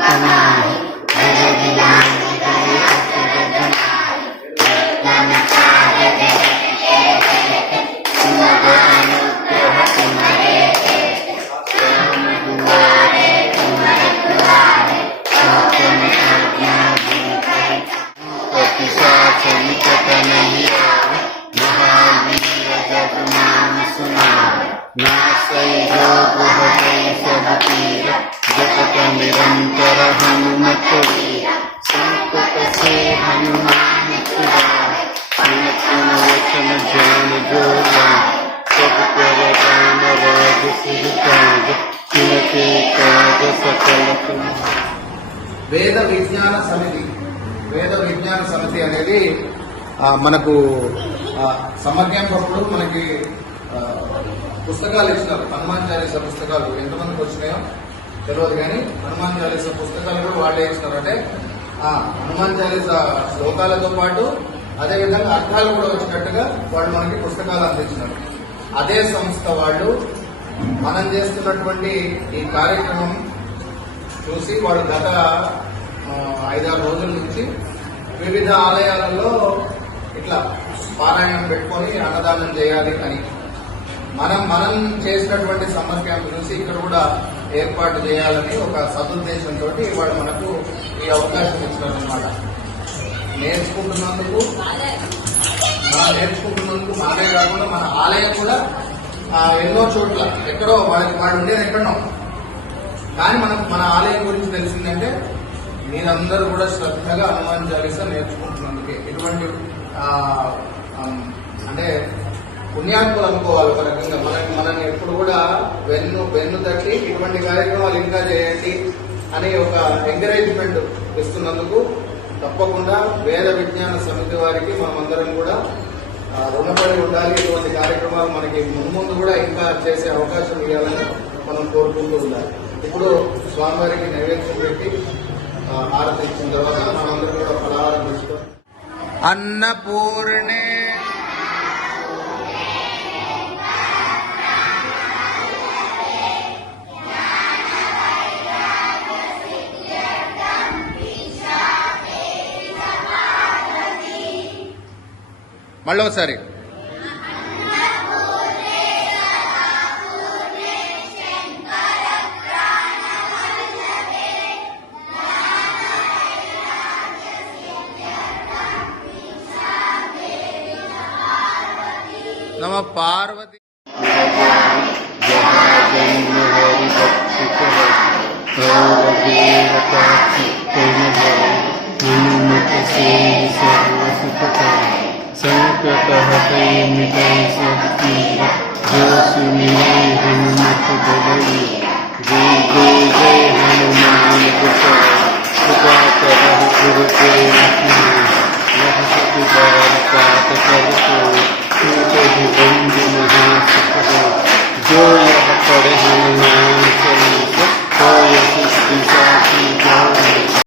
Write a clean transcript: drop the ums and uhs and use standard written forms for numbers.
तमाहि भव विनायक निरंतर हनुमत वीर संकट से हनुमान छुड़ाए सुन वचन ध्यान जो सब कर राम राज सिर काज तिनके काज सकल तुम। వేద విజ్ఞాన సమితి అనేది మనకు సమర్పింపప్పుడు మనకి పుస్తకాలు ఇచ్చినారు. హనుమాన్ చాలీసా పుస్తకాలు ఎంతమందికి వచ్చినాయో తెలియదు, కానీ హనుమాన్ చాలీసా పుస్తకాలు కూడా వాళ్ళే ఇచ్చినారు. అంటే హనుమాన్ చాలీసా శ్లోకాలతో పాటు అదేవిధంగా అర్థాలు కూడా వచ్చినట్టుగా వాళ్ళు మనకి పుస్తకాలు అందించినారు. అదే సంస్థ వాళ్ళు మనం చేస్తున్నటువంటి ఈ కార్యక్రమం చూసి వాళ్ళు గత 5-6 రోజుల నుంచి వివిధ ఆలయాలలో ఇట్లా పారాయణం పెట్టుకొని అన్నదానం చేయాలి అని మనం చేసినటువంటి సమ్మర్ క్యాంప్ చూసి ఇక్కడ కూడా ఏర్పాటు చేయాలని ఒక సదుద్దేశంతో వాళ్ళు మనకు ఈ అవకాశం ఇచ్చినారన్నమాట. నేర్చుకుంటున్నందుకు మాదే కాకుండా మన ఆలయం కూడా ఎన్నో చోట్ల ఎక్కడో వాళ్ళు ఉండేది ఎక్కడో, కానీ మన ఆలయం గురించి తెలిసిందంటే మీరందరూ కూడా శ్రద్ధగా హనుమాన్ చాలీసా నేర్చుకుంటున్నందుకే. ఇటువంటి అంటే పుణ్యాత్ములు అనుకోవాలి ఒక రకంగా. మనని ఎప్పుడు కూడా వెన్ను తట్టి ఇటువంటి కార్యక్రమాలు ఇంకా చేయండి అని ఒక ఎంకరేజ్మెంట్ ఇస్తున్నందుకు తప్పకుండా వేద విజ్ఞాన సమితి వారికి మనమందరం కూడా రుణపడి ఉండాలి. ఇటువంటి కార్యక్రమాలు మనకి ముందు కూడా ఇంకా చేసే అవకాశం ఇవ్వాలని మనం కోరుకుంటూ ఉండాలి. ఇప్పుడు స్వామివారికి నైవేద్యం పెట్టి హారతి ఇచ్చిన తర్వాత మనందరం కూడా ఫలహారం తీసుకొని అన్నపూర్ణే మళ్ళీ ఒకసారి नम पार्वती संकट हटै मिटै सब पीर जो सुमिरै हनुमत बलई जय जय जय हनुमान गोसाई कृपा करहु गुरु प्रेम यह सतुबार पात कर